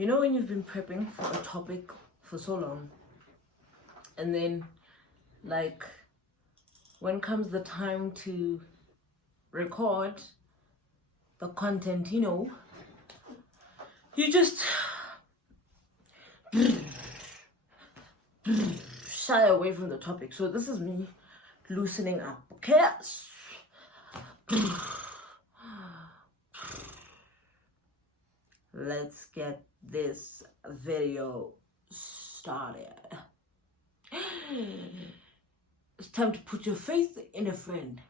You know when you've been prepping for a topic for so long, and then like when comes the time to record the content, you just shy away from the topic. So this is me loosening up, okay? Let's get this video started. It's time to put your faith in a friend.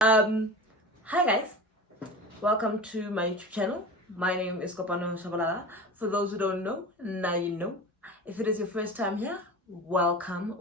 Hi guys, welcome to my YouTube channel. My name is Kopano Shabalala. For those who don't know, now you know. If it is your first time here, welcome.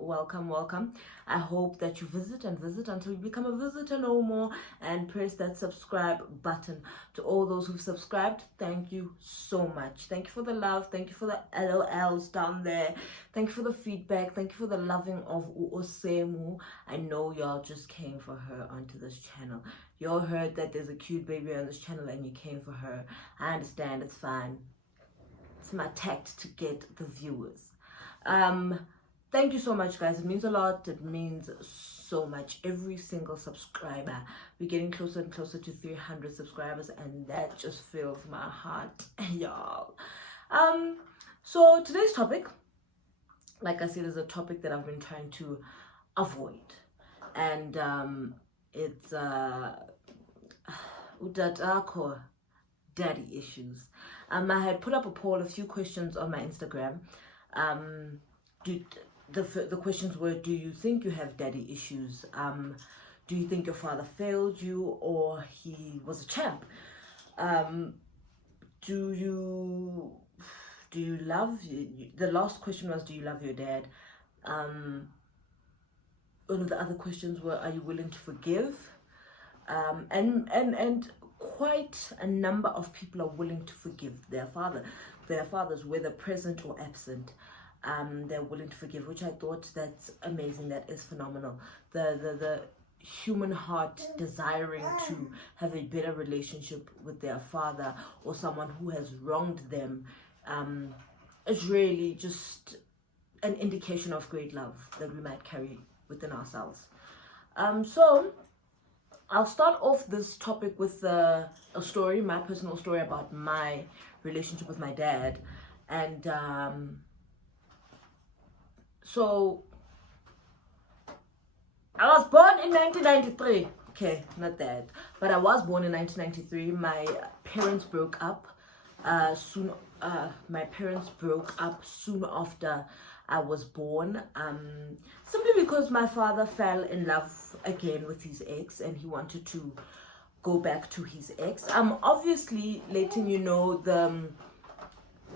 I hope that you visit until you become a visitor no more, and press that subscribe button. To all those who've subscribed, thank you so much. Thank you for the love, thank you for the LOLs down there, thank you for the feedback, thank you for the loving of Uosemu. I know y'all just came for her onto this channel. Y'all heard that there's a cute baby on this channel and you came for her. I understand, it's fine. It's my tact to get the viewers. Thank you so much, guys. It means a lot. It means so much. Every single subscriber. We're getting closer and closer to 300 subscribers, and that just fills my heart, y'all. So today's topic, like I said, is a topic that I've been trying to avoid, and it's utatako daddy issues. I had put up a poll, a few questions on my Instagram. The questions were: do you think you have daddy issues? Do you think your father failed you, or he was a champ? Do you love the last question was, do you love your dad? One of the other questions were, are you willing to forgive? And quite a number of people are willing to forgive their fathers, whether present or absent. They're willing to forgive, which I thought that's amazing. That is phenomenal. The human heart desiring to have a better relationship with their father or someone who has wronged them is really just an indication of great love that we might carry within ourselves. So I'll start off this topic with a story, my personal story about my relationship with my dad. And so I was born in 1993. Okay, not that, but I was born in 1993. My parents broke up soon. My parents broke up soon after I was born, simply because my father fell in love again with his ex, and he wanted to go back to his ex. I'm obviously letting you know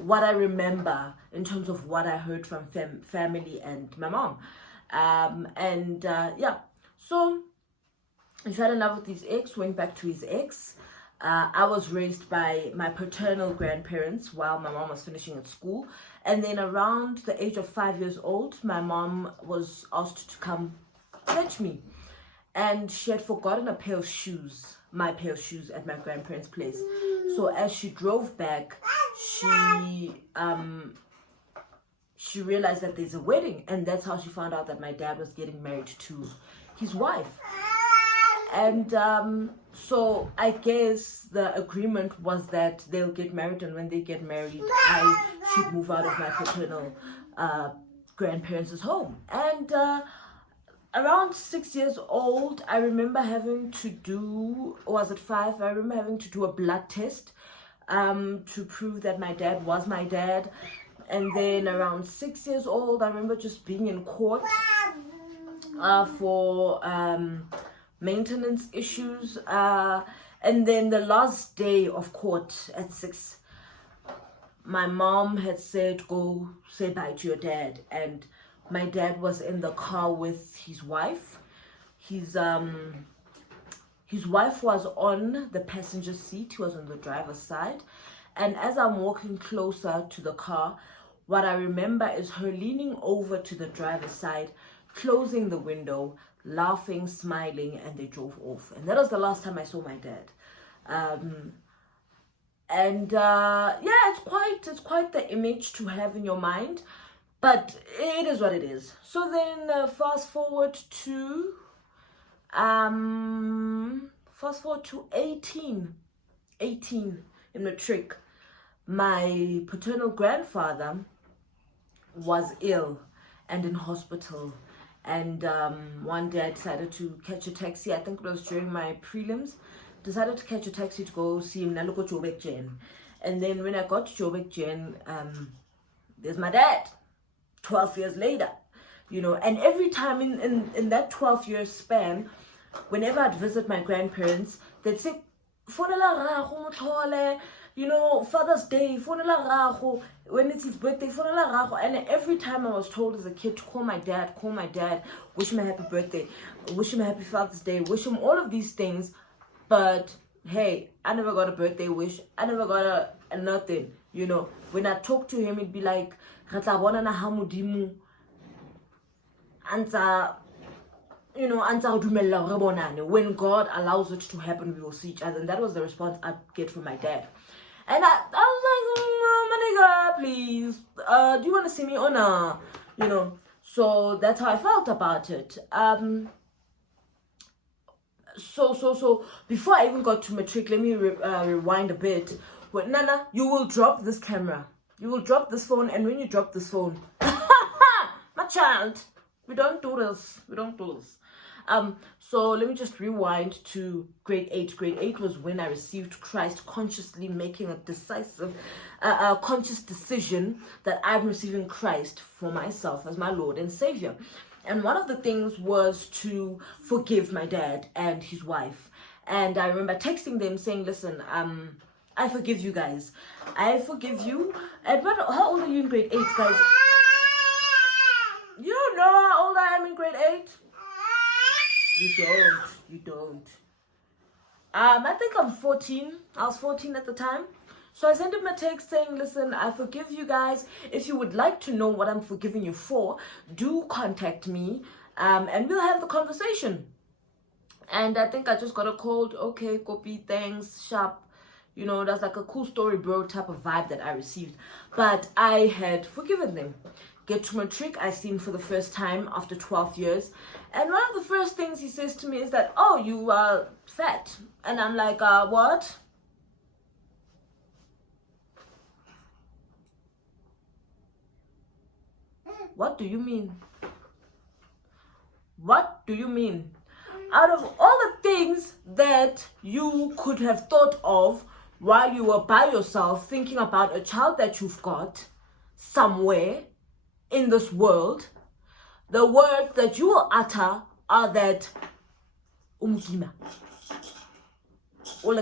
what I remember in terms of what I heard from family and my mom. Yeah, so he fell in love with his ex, went back to his ex. I was raised by my paternal grandparents while my mom was finishing at school. And then around the age of 5 years old, my mom was asked to come fetch me. And she had forgotten a pair of shoes, my pair of shoes, at my grandparents' place. So as she drove back, she realized that there's a wedding, and that's how she found out that my dad was getting married to his wife. And so I guess the agreement was that they'll get married, and when they get married, I should move out of my paternal grandparents' home. And around 6 years old, I remember having to do, or was it 5? I remember having to do a blood test to prove that my dad was my dad. And then around 6 years old, I remember just being in court for maintenance issues. And then the last day of court at 6, my mom had said, go say bye to your dad. And my dad was in the car with his wife. His wife was on the passenger seat. He was on the driver's side. And as I'm walking closer to the car, what I remember is her leaning over to the driver's side closing the window, laughing, smiling, and they drove off. And that was the last time I saw my dad. Yeah, it's quite the image to have in your mind, but it is what it is. So then fast forward to 18 in matric. My paternal grandfather was ill and in hospital, and one day I decided to catch a taxi. I think it was during my prelims. Decided to catch a taxi to go see him. And then when I got to Joburg Jen, there's my dad 12 years later, and every time in that 12-year span, whenever I'd visit my grandparents, they'd say, Father's Day, when it's his birthday, and every time I was told as a kid to call my dad, wish him a happy birthday, wish him a happy Father's Day, wish him all of these things. But hey, I never got a birthday wish. I never got a nothing. When I talk to him, it'd be like, when God allows it to happen, we will see each other. And that was the response I'd get from my dad. And I was like, my nigga, please, do you want to see me or not? So that's how I felt about it. So before I even got to matric, let me rewind a bit. Well, Nana, you will drop this camera. You will drop this phone, and when you drop this phone, my child, we don't do this. So let me just rewind to grade 8. Grade 8 was when I received Christ, consciously making a decisive, conscious decision that I'm receiving Christ for myself as my Lord and Savior. And one of the things was to forgive my dad and his wife. And I remember texting them saying, listen, I forgive you guys. I forgive you. And how old are you in grade 8, guys? You don't know how old I am in grade 8? You don't. I think I'm 14. I was 14 at the time. So I sent him a text saying, listen, I forgive you guys. If you would like to know what I'm forgiving you for, do contact me and we'll have the conversation. And I think I just got a call. Okay, copy, thanks, sharp. That's like a cool story, bro, type of vibe that I received. But I had forgiven them. Get to matric, I see him for the first time after 12 years. And one of the first things he says to me is that, oh, you are fat. And I'm like, what? What do you mean? What do you mean? Out of all the things that you could have thought of while you were by yourself thinking about a child that you've got somewhere in this world, the words that you will utter are that umkima. What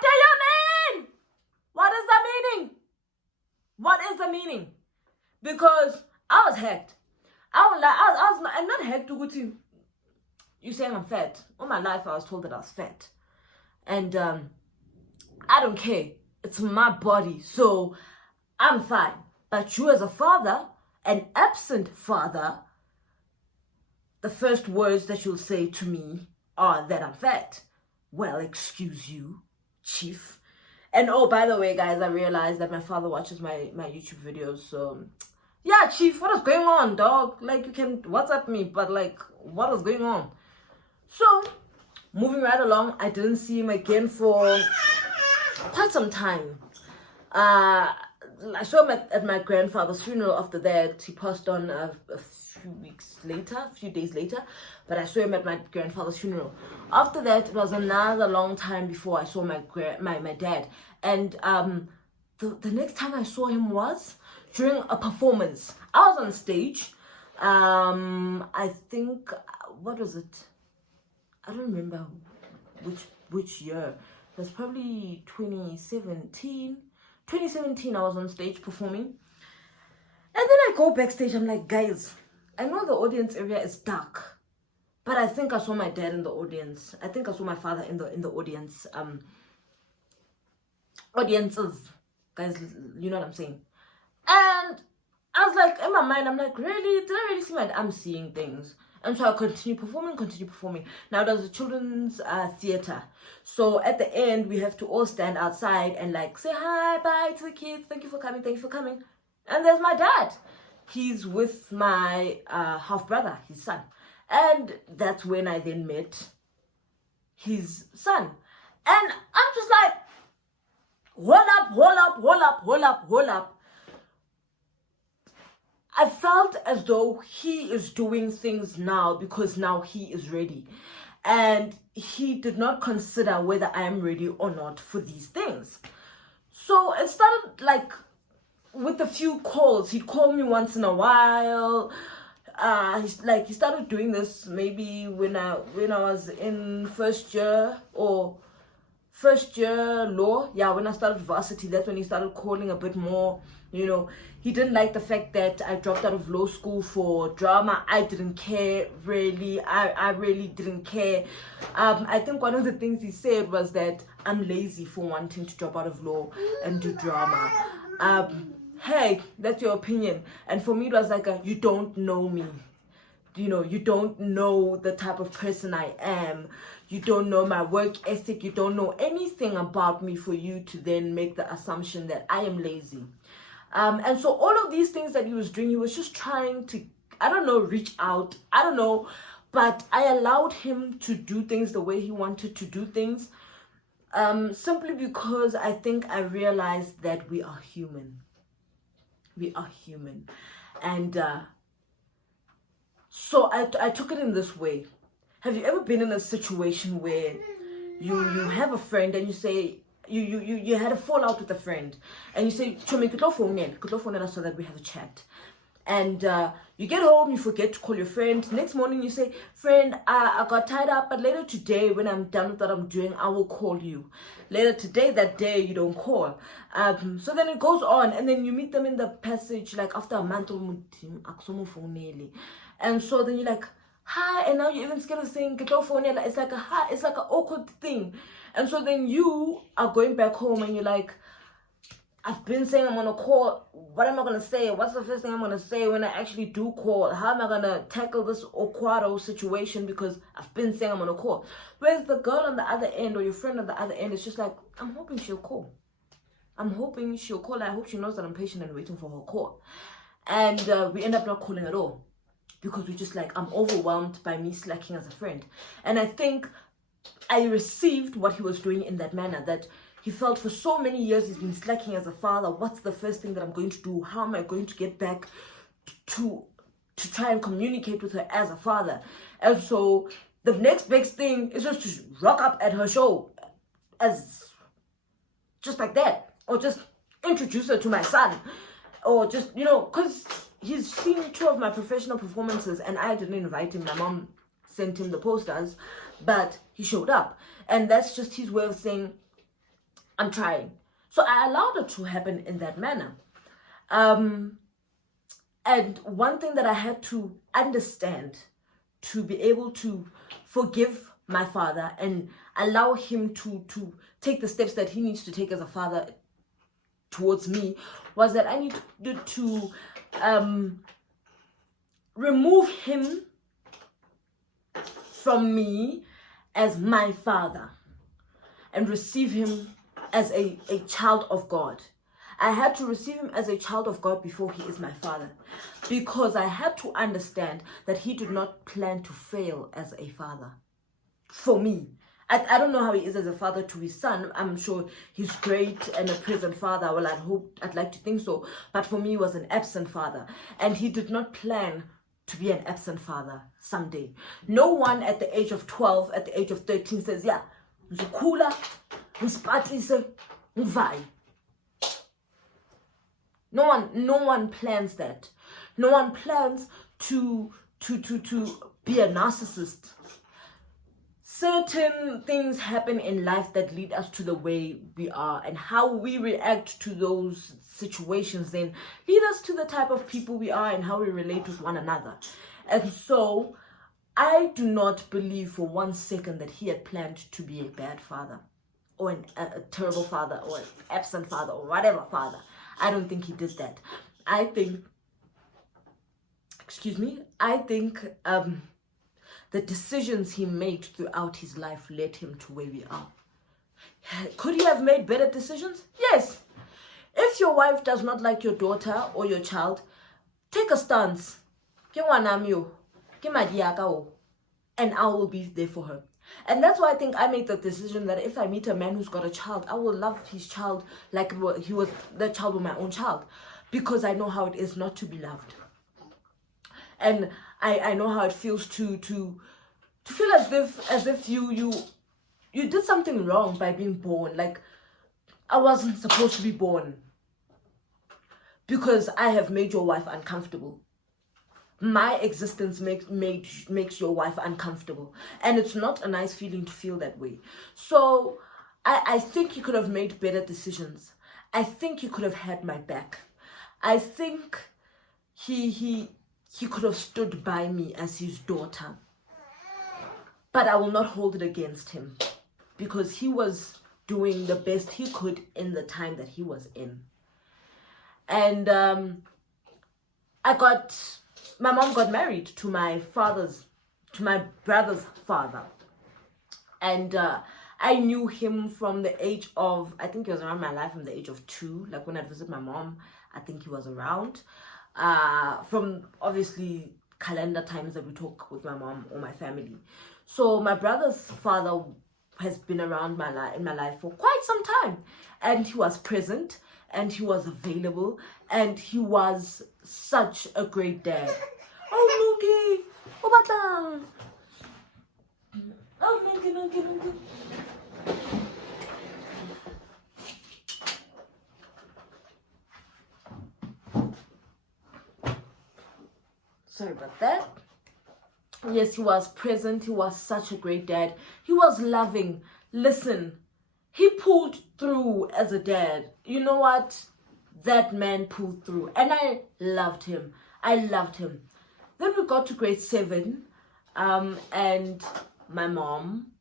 do you mean? What is the meaning? What is the meaning? Because I was hacked. I'm not hacked to go to you saying I'm fat. All my life I was told that I was fat. And I don't care. It's my body. So I'm fine. But you as a father, an absent father, the first words that you'll say to me are that I'm fat. Well, excuse you, chief. And oh, by the way, guys, I realized that my father watches my YouTube videos. So yeah, chief, what is going on, dog? Like, you can WhatsApp me, but like, what is going on? So moving right along, I didn't see him again for quite some time. I saw him at my grandfather's funeral. After that, he passed on a few days later, but I saw him at my grandfather's funeral. After that, it was another long time before I saw my dad. And the next time I saw him was during a performance. I was on stage. I think, what was it? I don't remember which year. It was probably 2017. 2017, I was on stage performing. And then I go backstage. I'm like, guys, I know the audience area is dark, but I think I saw my dad in the audience. I think I saw my father in the audience. Audiences, guys, you know what I'm saying. And I was like, in my mind, I'm like, really? Did I really see my? I'm seeing things. And so I continue performing. Now there's a children's theater. So at the end, we have to all stand outside and like say hi, bye to the kids. Thank you for coming. And there's my dad. He's with my half brother, his son. And that's when I then met his son. And I'm just like, hold up. I felt as though he is doing things now because now he is ready. And he did not consider whether I am ready or not for these things. So it started like with a few calls. He'd call me once in a while. He started doing this maybe when I was in first year law. Yeah, when I started varsity, that's when he started calling a bit more. You know, he didn't like the fact that I dropped out of law school for drama. I didn't care, really. I really didn't care. I think one of the things he said was that I'm lazy for wanting to drop out of law and do drama. Hey, that's your opinion. And for me, it was like, you don't know me. You know, you don't know the type of person I am. You don't know my work ethic. You don't know anything about me for you to then make the assumption that I am lazy. And so all of these things that he was doing, he was just trying to, I don't know, reach out. I don't know. But I allowed him to do things the way he wanted to do things. Simply because I think I realized that we are human. We are human. And so I took it in this way. Have you ever been in a situation where you have a friend and you say, you had a fallout with a friend and you say, Chomi, could phone so that we have a chat. And you get home, you forget to call your friend. Next morning you say, friend, I got tied up, but later today when I'm done with what I'm doing, I will call you. Later today, that day, you don't call. So then it goes on, and then you meet them in the passage, like after a month, and so then you're like, hi, and now you're even scared of saying, it's like it's like an awkward thing. And so then you are going back home and you're like, I've been saying I'm going to call. What am I going to say? What's the first thing I'm going to say when I actually do call? How am I going to tackle this awkward situation because I've been saying I'm going to call? Whereas the girl on the other end or your friend on the other end is just like, I'm hoping she'll call. I hope she knows that I'm patient and waiting for her call. And we end up not calling at all because we're just like, I'm overwhelmed by me slacking as a friend. And I think I received what he was doing in that manner, that he felt for so many years he's been slacking as a father. What's the first thing that I'm going to do? How am I going to get back to try and communicate with her as a father? And so the next big thing is just to rock up at her show as just like that, or just introduce her to my son, or just, because he's seen 2 of my professional performances and I didn't invite him. My mom sent him the posters, but he showed up. And that's just his way of saying, I'm trying. So I allowed it to happen in that manner. And one thing that I had to understand to be able to forgive my father and allow him to take the steps that he needs to take as a father towards me was that I needed to remove him from me as my father and receive him as a child of God. I had to receive him as a child of God before he is my father, because I had to understand that he did not plan to fail as a father for me. I don't know how he is as a father to his son. I'm sure he's great and a present father. Well, I'd like to think so. But for me, he was an absent father. And he did not plan to be an absent father someday. No one at the age of 12, at the age of 13 says, yeah, Zukula, Mpatise, Mvai. No one plans that. No one plans to be a narcissist. Certain things happen in life that lead us to the way we are, and how we react to those situations then lead us to the type of people we are and how we relate with one another. And so I do not believe for 1 second that he had planned to be a bad father or a terrible father or an absent father or whatever father. I don't think he did that. I think, excuse me, I think the decisions he made throughout his life led him to where we are. Could he have made better decisions? Yes. If your wife does not like your daughter or your child, take a stance. And I will be there for her. And that's why I think I made the decision that if I meet a man who's got a child, I will love his child like he was the child of my own child, because I know how it is not to be loved. And I know how it feels to feel as if you did something wrong by being born. Like, I wasn't supposed to be born because I have made your wife uncomfortable. My existence makes your wife uncomfortable, and it's not a nice feeling to feel that way. So I think he could have made better decisions. I think he could have had my back. I think he could have stood by me as his daughter. But I will not hold it against him, because he was doing the best he could in the time that he was in. And my mom got married to my brother's father. And I knew him from the age of, I think he was around my life from the age of 2. Like, when I'd visit my mom, I think he was around. From obviously calendar times that we talk with my mom or my family. So my brother's father has been around in my life for quite some time. And he was present, and he was available, and he was such a great dad. Oh, Mookie! Oh, batang! Oh, Mookie. Sorry about that. Yes, he was present. He was such a great dad. He was loving. Listen, he pulled through as a dad. You know what? That man pulled through. And I loved him. Then we got to grade 7. And my mom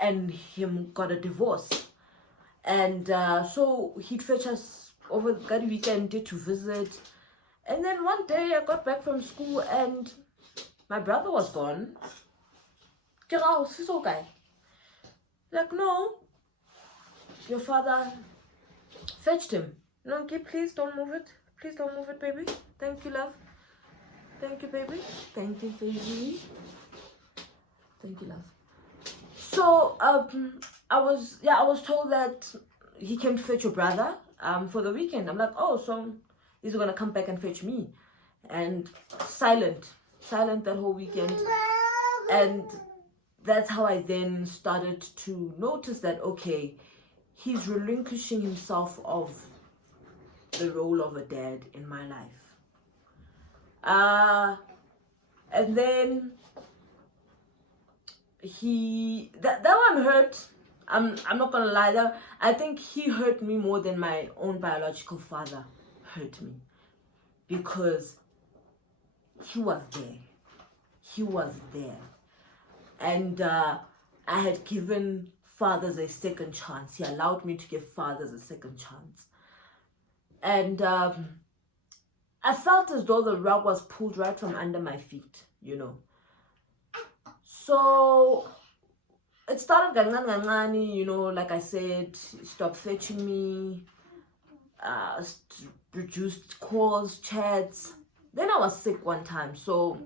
and him got a divorce. And so he'd fetch us over the weekend to visit. And then one day I got back from school and my brother was gone. Like, no, your father fetched him. No, okay, please don't move it. Please don't move it, baby. Thank you, love. Thank you, baby. Thank you, baby. Thank you, love. So I was told that he came to fetch your brother for the weekend. I'm like, oh, so he's gonna come back and fetch me. And silent that whole weekend. And that's how I then started to notice that, okay, he's relinquishing himself of the role of a dad in my life. And then that one hurt. I'm not gonna lie, I think he hurt me more than my own biological father hurt me, because he was there. And I had given fathers a second chance. He allowed me to give fathers a second chance. And I felt as though the rug was pulled right from under my feet, you know. So it started gangan, you know, like I said, stopped fetching me, reduced calls, chats. Then I was sick one time, so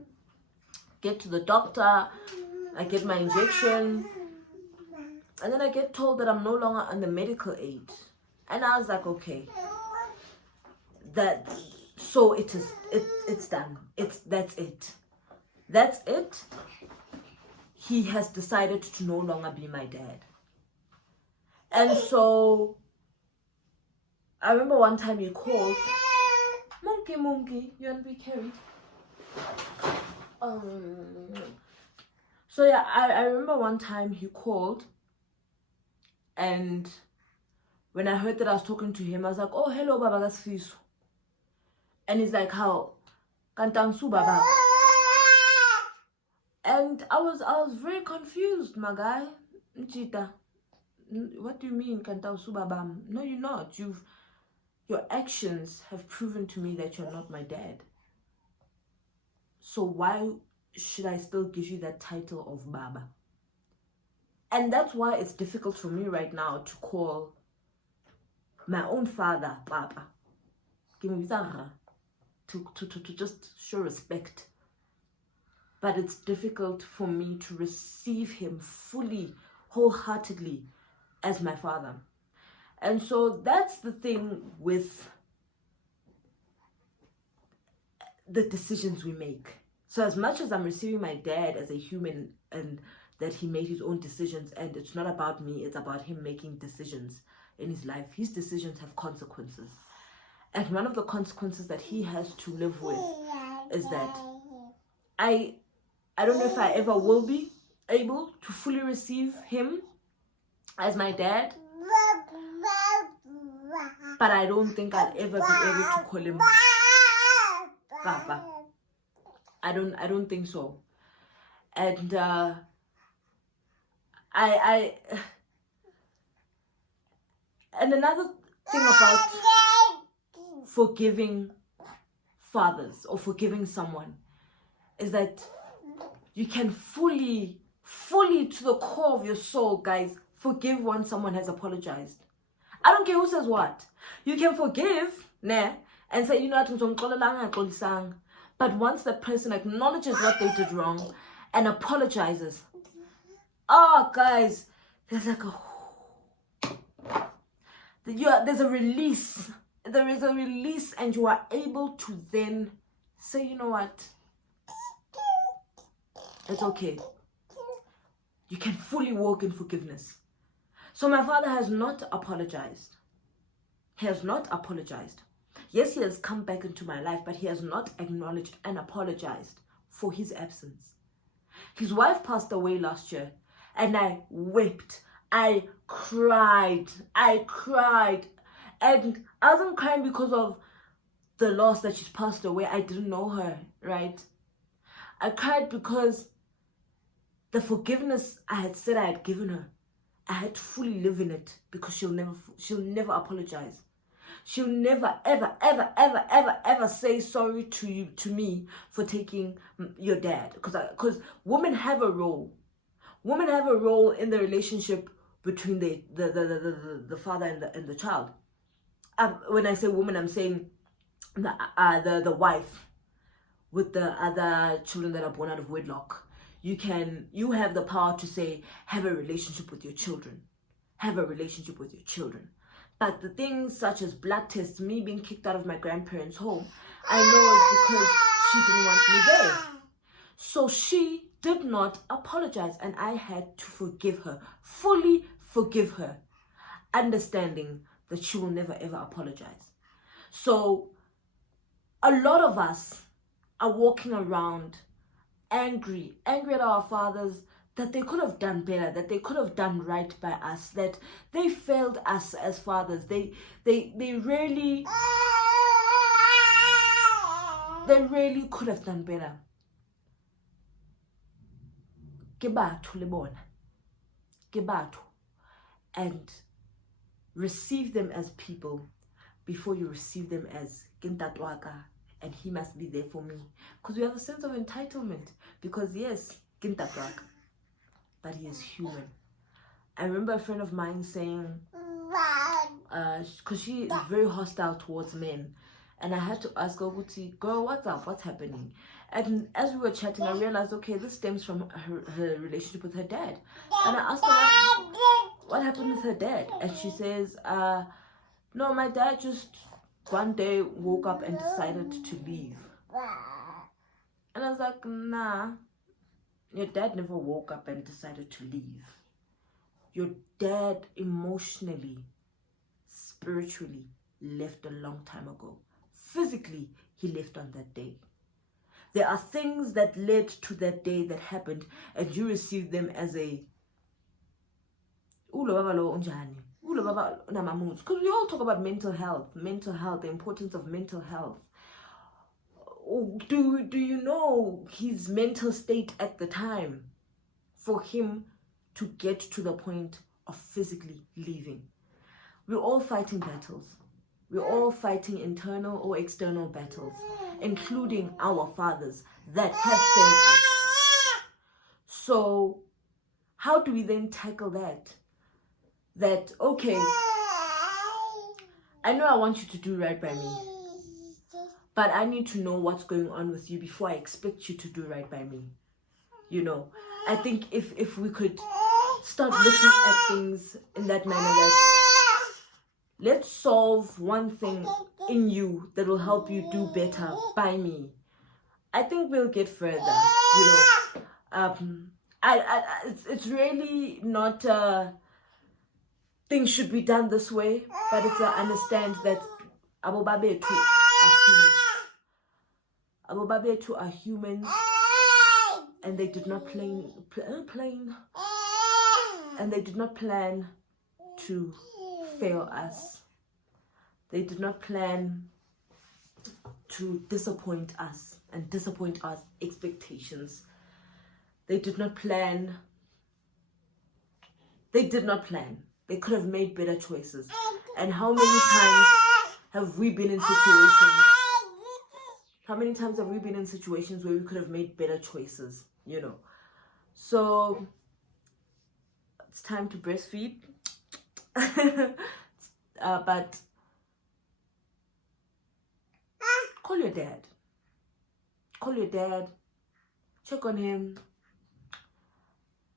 get to the doctor, I get my injection, and then I get told that I'm no longer on the medical aid. And I was like, okay, so it's done. That's it. He has decided to no longer be my dad. And so I remember one time he called, Monkey, you want to be carried? So yeah, I remember one time he called, and when I heard that I was talking to him, I was like, oh, hello, Baba Gasfiso. And he's like, how? Kantansu Baba. And I was very confused, my guy. Nchita, what do you mean, Kantansu Baba? No, you're not. You're your actions have proven to me that you're not my dad. So why should I still give you that title of Baba? And that's why it's difficult for me right now to call my own father Papa. To just show respect. But it's difficult for me to receive him fully, wholeheartedly as my father. And so that's the thing with the decisions we make. So as much as I'm receiving my dad as a human and that he made his own decisions, and it's not about me, it's about him making decisions in his life. His decisions have consequences. And one of the consequences that he has to live with is that I don't know if I ever will be able to fully receive him as my dad, but I don't think I'll ever be able to call him Papa. I don't think so. And and another thing about forgiving fathers or forgiving someone is that you can fully to the core of your soul, guys, forgive once someone has apologized. I don't care who says what. You can forgive, nah, and say, you know what, but once the person acknowledges what they did wrong and apologizes, oh, guys, there's like there's a release. There is a release, and you are able to then say, you know what, it's okay. You can fully walk in forgiveness. So my father has not apologized. He has not apologized. Yes, he has come back into my life, but he has not acknowledged and apologized for his absence. His wife passed away last year, and I wept. I cried. And I wasn't crying because of the loss that she's passed away. I didn't know her, right? I cried because the forgiveness I had said I had given her, I had to fully live in it, because she'll never apologize. She'll never, ever say sorry to me for taking your dad. Because women have a role. Women have a role in the relationship between the father and the child. When I say woman, I'm saying the wife with the other children that are born out of wedlock. You have the power to say, have a relationship with your children. Have a relationship with your children. But the things such as blood tests, me being kicked out of my grandparents' home, I know it's because she didn't want me there. So she did not apologize, and I had to forgive her, fully forgive her, understanding that she will never ever apologize. So a lot of us are walking around angry at our fathers, that they could have done better, that they could have done right by us, that they failed us as fathers. They really could have done better. And receive them as people before you receive them as kintatwaka, and he must be there for me. Because we have a sense of entitlement. Because yes, kintatwaka, but he is human. I remember a friend of mine saying, because she is very hostile towards men, and I had to ask her, girl, what's up? What's happening? And as we were chatting, I realized, okay, this stems from her relationship with her dad. And I asked her, what happened with her dad? And she says, no, my dad just one day woke up and decided to leave. And I was like, nah, your dad never woke up and decided to leave. Your dad emotionally, spiritually left a long time ago. Physically, he left on that day. There are things that led to that day that happened, and you received them as a because we all talk about mental health, the importance of mental health. Do you know his mental state at the time for him to get to the point of physically leaving? We're all fighting battles. We're all fighting internal or external battles, including our fathers that have failed us. So how do we then tackle that? That, okay, I know I want you to do right by me, but I need to know what's going on with you before I expect you to do right by me. You know, I think if we could start looking at things in that manner, that let's solve one thing in you that will help you do better by me, I think we'll get further. You know, it's really not things should be done this way, but it's understand that abo babethu are humans. Abo babethu are humans, and they did not and they did not plan to fail us. They did not plan to disappoint us and disappoint our expectations. They did not plan. They did not plan. They could have made better choices. And how many times have we been in situations? How many times have we been in situations where we could have made better choices? You know. So it's time to breastfeed. But call your dad. Call your dad. Check on him.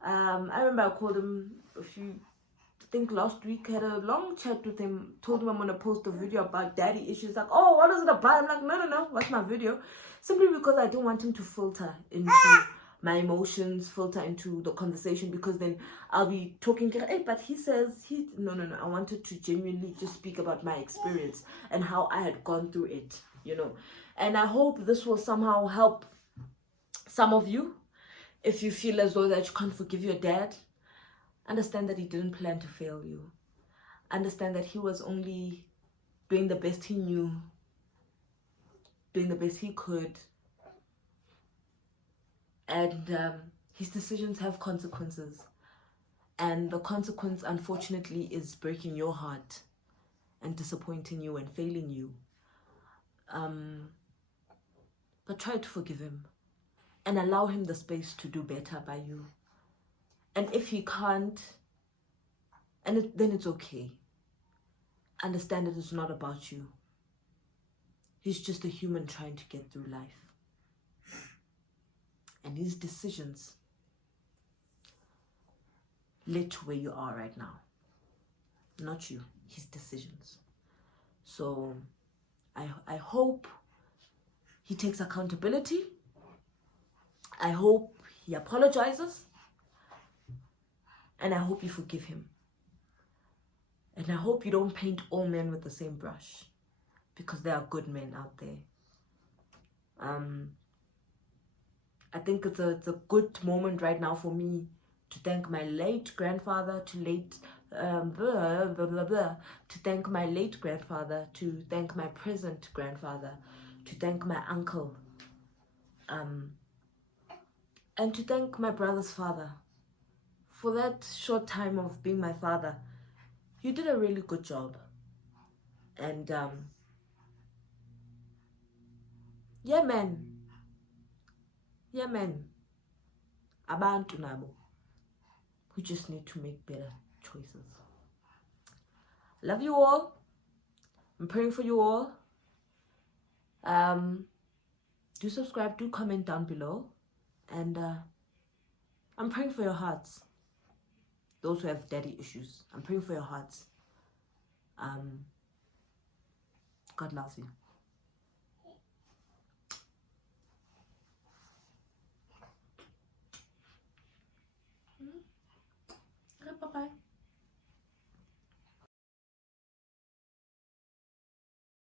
I remember I called him I think last week, had a long chat with him, told him I'm going to post a video about daddy issues. Like, oh, what is it about? I'm like, no, watch my video. Simply because I don't want him to filter into my emotions, filter into the conversation, because then I'll be talking to him, hey, but he says, no. I wanted to genuinely just speak about my experience and how I had gone through it, you know. And I hope this will somehow help some of you. If you feel as though that you can't forgive your dad, understand that he didn't plan to fail you. Understand that he was only doing the best he knew, doing the best he could. And his decisions have consequences. And the consequence, unfortunately, is breaking your heart and disappointing you and failing you. But try to forgive him and allow him the space to do better by you. And if he can't, then it's okay. Understand that it's not about you. He's just a human trying to get through life. And his decisions led to where you are right now. Not you, his decisions. So I hope he takes accountability. I hope he apologizes. And I hope you forgive him. And I hope you don't paint all men with the same brush, because there are good men out there. I think it's a good moment right now for me to thank my late grandfather, to thank my late grandfather, to thank my present grandfather, to thank my uncle, and to thank my brother's father. For that short time of being my father, you did a really good job. And yeah, man. Abantu nabo, we just need to make better choices. Love you all. I'm praying for you all. Do subscribe, do comment down below. And I'm praying for your hearts. Those who have daddy issues, I'm praying for your hearts. God loves you.